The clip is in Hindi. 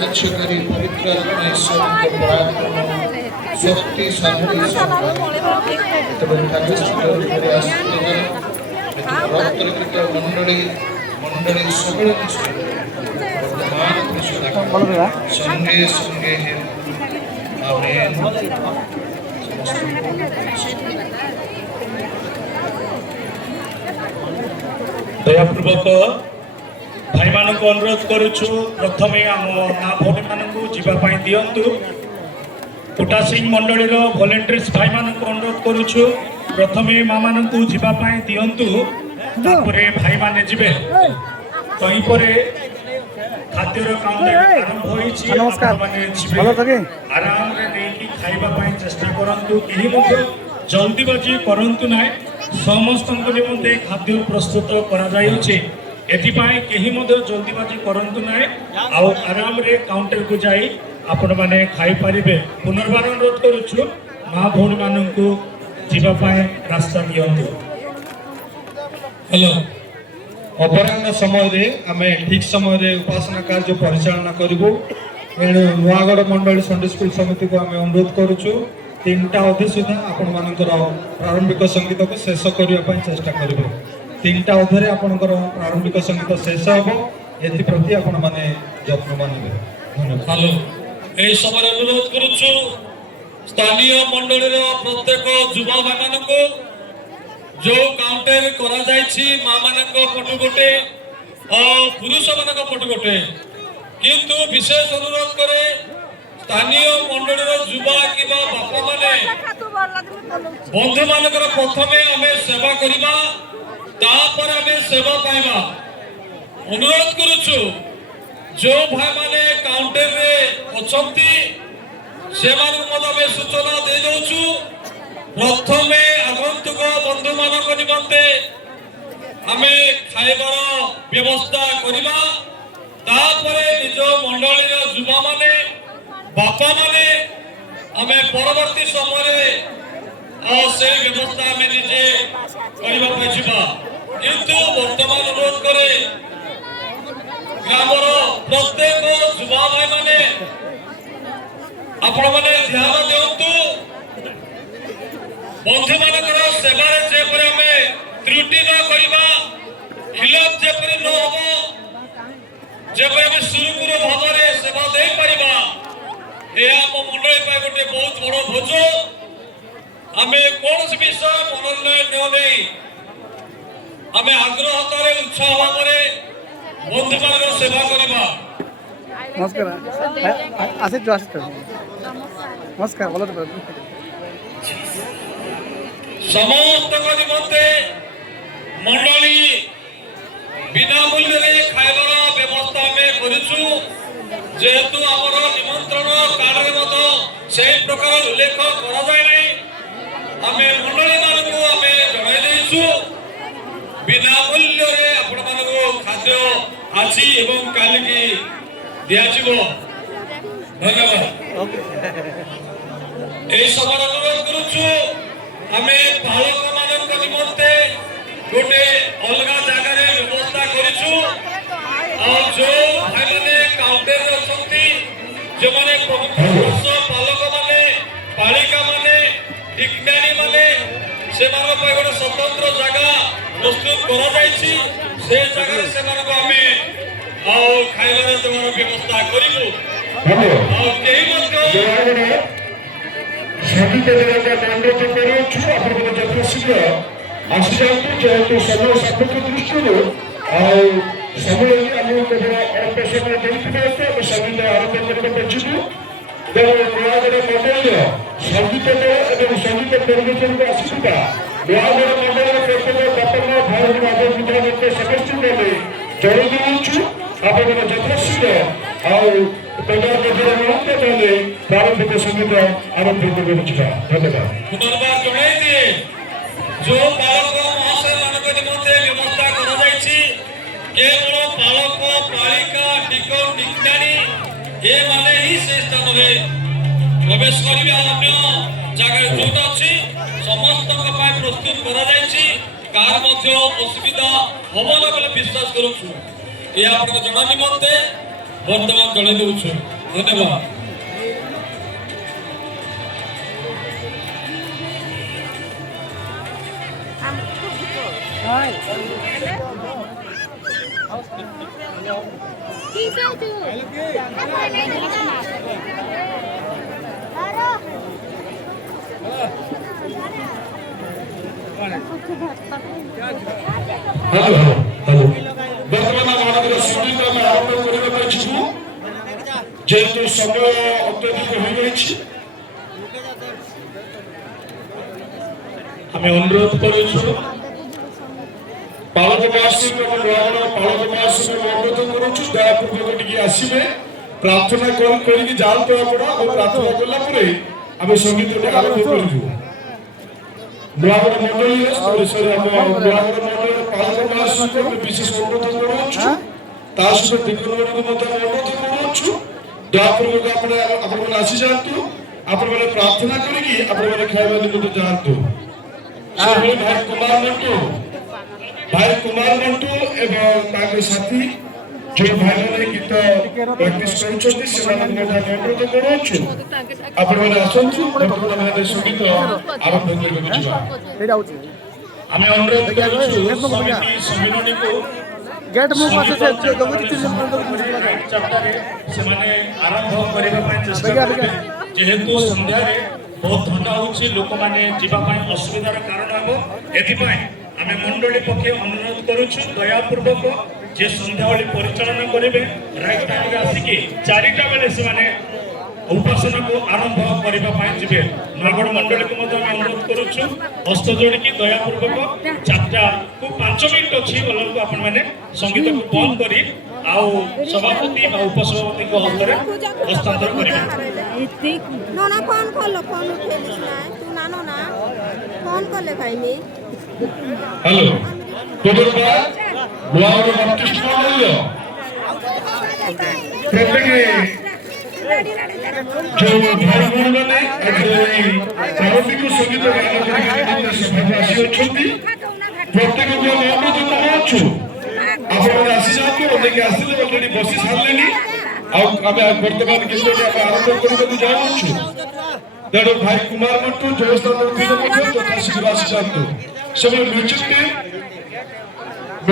साहाय्यकारी पवित्र आत्मा ईश्वर के पराक्रम शक्ति शांति तब ठाकुर सुंदर आशीर्वाद रक्तकृत मंडली मंडली सबल वर्तमान संगे संगे आमेन। दयापूर्वक भाई मान को अनुरोध करुछु प्रथम आम माँ भौणी मान जावाई दिंतु कोटा सिंह मंडली वॉलंटियर्स भाई मान को अनुरोध करुछु प्रथम माँ मान जावाई दिंतु भाई माने जीवे कहीं पर खाद्यर काउंटर आरंभ होइछि आराम रे नहीं खाइबा चेष्टा करंतु केही मध्य जल्दीबाजी करंतु ना समस्त निमंते खाद्य प्रस्तुत करा जायछि एथिपाई केही मध्य जल्दीबाजी करंतु ना आउ आराम रे काउंटर को जाई आपण माने खाई परिबे पुनर्बार अनुरोध करूछु मां भौणी माननकु जीवा पाए रास्ता दियंतु। हेलो अपराह्न समय रे आमे ठीक समय रे उपासना कार्य परिचालना करिवो एणु नुआगढ़ मंडली संडे स्कूल समिति को आमे अनुरोध करूछु 3टा अवधि सुधा आपण मानकर प्रारंभिक संगीत को शेष करबा पय चेष्टा करिवो 3टा अवधि रे आपनकर प्रारंभिक संगीत शेष होबो एथि प्रति आपण माने यत्न मानिबे। धन्यवाद। हेलो ए समय अनुरोध करूछु स्थानीय मंडली रो प्रत्येक युवा भाई को जो काउंटर करा जायछि मां मानक पटु गोटे और पुरुष मानक पटु गोटे किंतु विशेष अनुरोध करे स्थानीय मंडली रो युवा किबा बापा माने बंधु मानकर प्रथमे हमें सेवा करिबा तापर हमें सेवा पाइबा अनुरोध करूछु जो भाई माने काउंटर रे अछंती से मानक मदमे सूचना दे दउछु प्रथमे आगंतुक बंधु मानक निमंते आमे खाइबार व्यवस्था करिबा तापरे निज मंडली रो युवा माने बापा माने आमे परवर्ती समय रे से व्यवस्था आमे निजे करिबा पछिबा किंतु वर्तमान अनुरोध करे ग्रामर प्रत्येक युवा भाई माने आपण माने ध्यान देउतु बंधु मानकर सेवा जेपरि आमे त्रुटि न करिबा खिलाफ जेपरि न हो जेपरि आमे सुरुकुर भावरे सेवा दे परिबा ए हम मंडली पाए गोटे बहुत बड़ भोज आमे कोन विषय मनोनयन न देई आमे आग्रह करे उत्साह भावरे बंधु मानकर सेवा करिबा। नमस्कार आसित नमस्कार बोलो समस्त निमंते मंडली बिना मूल्य रे खाइबार व्यवस्था में करिछु जेहेतु हमर निमंत्रण कार्ड रे मत से प्रकार उल्लेख करा जाय नै हमें मंडली मानकु हमें जणाई देछु बिना मूल्य रे आपण मानकु खाद्य आज एवं काल की दिया जिवो। धन्यवाद। ए समय अनुरोध करूछु हमें बालक मानक निमंते गोटे अलग जगह रे व्यवस्था करिछु और जो भाई माने काउंटर रे अछंती जे माने प्रमुख बालक माने बालिका माने डिग्नानी माने से मानक पे गोटे स्वतंत्र जगह प्रस्तुत करा जायछि से जगह रे से मानक हमें और खाइबार देवार व्यवस्था करिबो और केही मत संगीत देवता अनुरोध करूछु आपनको जल्दी शीघ्र आसी जातु जेहेतु समय सापेक्ष दृष्टि समय आम केवल अल्प समय देते संगीत आरंभ करने पछिबु नयागढ़ मंडल संगीत एवं संगीत परिवेशन को आसुवा नयागढ़ मंडल प्रत्येक बापा भाई भाई विधायक समस्त जरूर देछु आपको जल्दी शीघ्र प्रारंभिक संगीत आरंभ धन्यवाद। पुनर्बार जणाई दिए जो बालक महाशय मानक निमंते व्यवस्था करा जायछि केवल बालक बालिका डिको डिग्नानी ए माने ही से स्थान रे प्रवेश करिबा अन्य जगह जोट अछि समस्त का पाए प्रस्तुत करा जायछि कार मध्य असुविधा होबो न बोले विश्वास करूछु ए आपन जणा निमंते ବର୍ତ୍ତମାନ ଜଣାଇ ଦେଉଛୁ। ଧନ୍ୟବାଦ। हेलो हेलो वर्तमान मानकर संगीत में आरंभ करबा ପାଇଁ ଯିବୁ ଯେହେତୁ ସମୟ ଅତ୍ୟଧିକ ହୋଇଯାଇଛି ଆମେ ଅନୁରୋଧ କରୁଛୁ ପାଳକ ମହାଶୟଙ୍କ ନୂଆଗଡ଼ ପାଳକ ମହାଶୟଙ୍କୁ ଅନୁରୋଧ କରୁଛୁ ଦୟାପୂର୍ବକ ଟିକେ ଆସିବେ ପ୍ରାର୍ଥନା କରିକି ଯାଆନ୍ତୁ ଆପଣ ଆଉ ପ୍ରାର୍ଥନା କଲା ପରେ ଆମେ ସଙ୍ଗୀତଟି ଆରମ୍ଭ କରିବୁ। ନୂଆଗଡ଼ ମଣ୍ଡଳୀରେ ସରି ଆମ ନୂଆଗଡ଼ ମଣ୍ଡଳୀର ପାଳକ ମହାଶୟଙ୍କୁ ବିଶେଷ ଅନୁରୋଧ କରୁଛୁ ତା ସହିତ ଦିଗମାନଙ୍କୁ ମଧ୍ୟ ଅନୁରୋଧ କରୁଛୁ ଦୟାପୂର୍ବକ ଆପଣମାନେ ଆସିଯାଆନ୍ତୁ ଆପଣମାନେ ପ୍ରାର୍ଥନା କରିକି ଆପଣମାନେ ଖାଇବା ନିମନ୍ତେ ଯାଆନ୍ତୁ। ସେଭଳି ଭାଇ କୁମାର ମଣ୍ଟୁ ଏବଂ ତାଙ୍କ ସାଥୀ ଯେଉଁ ଭାଇମାନେ ଗୀତ ପ୍ରାକ୍ଟିସ୍ କରୁଛନ୍ତି ସେମାନଙ୍କୁ ମଧ୍ୟ ଅନୁରୋଧ କରୁଛୁ ଆପଣମାନେ ଆସନ୍ତୁ ବର୍ତ୍ତମାନ ଆମେ ସଙ୍ଗୀତ ଆରମ୍ଭ କରିବାକୁ ଯିବା। ଆମେ ଅନୁରୋଧ କରୁଛୁ ସମିତି ସମ୍ମିଳନୀକୁ गेट मुख पास से ସେମାନେ ଆରମ୍ଭ କରିବା ପାଇଁ ଚେଷ୍ଟା କରିବେ ଯେହେତୁ ସନ୍ଧ୍ୟାରେ ବହୁତ ଥଣ୍ଡା ହେଉଛି ଲୋକମାନେ ଯିବା ପାଇଁ ଅସୁବିଧାର କାରଣ ହେବ ଏଥିପାଇଁ ଆମେ ମଣ୍ଡଳୀ ପକ୍ଷେ ଅନୁରୋଧ କରୁଛୁ ଦୟାପୂର୍ବକ ଯେ ସନ୍ଧ୍ୟାବେଳେ ପରିଚାଳନା କରିବେ ରାଇଟ୍ ଟାଇମ୍ରେ ଆସିକି 4ଟା ବେଳେ ସେମାନେ ଉପାସନାକୁ ଆରମ୍ଭ କରିବା ପାଇଁ ଯିବେ। ନୂଆଗଡ଼ ମଣ୍ଡଳୀକୁ ମଧ୍ୟ ଆମେ ଅନୁରୋଧ କରୁଛୁ ହସ୍ତ ଯୋଡ଼ିକି ଦୟାପୂର୍ବକ 4ଟାକୁ 5 ମିନିଟ୍ ଅଛି ବେଳକୁ ଆପଣମାନେ ସଙ୍ଗୀତକୁ ବନ୍ଦ କରି ଆଉ ସଭାପତି ବା ଉପସଭାପତିଙ୍କ ହସ୍ତରେ ହସ୍ତାନ୍ତର କରିବେ। नोना फोन खोलो फोन उठेलिस ना तू नानो ना फोन खोले भाइनी हेलो पुनर्बार नूआगड़ बाप्टिस्ट मण्डल प्रत्येक जो भाई भौणीମାନେ प्रारंभिक संगीत गान କରିକି ସଭାକୁ ଆସିଅଛନ୍ତି ପ୍ରତ୍ୟେକଙ୍କୁ ଆମେ ଅନୁରୋଧ କରୁଛୁ ଆପଣମାନେ ଆସିଯାଆନ୍ତୁ ଅନେକ ଆସିଲେ ଅଲରେଡି ବସି ସାରିଲେଣି ଆଉ ଆମେ ବର୍ତ୍ତମାନ ଗୀତଟି ଆମେ ଆରମ୍ଭ କରିବାକୁ ଯାଉଛୁ ତେଣୁ ଭାଇ କୁମାର ମଣ୍ଟୁ ଯେଉଁ ସ୍ଥାନରେ ଥିଲେ ମଧ୍ୟ ଯଥାଶୀଘ୍ର ଆସିଯାଆନ୍ତୁ ସେଭଳି ମ୍ୟୁଜିକ୍ ଟିମ୍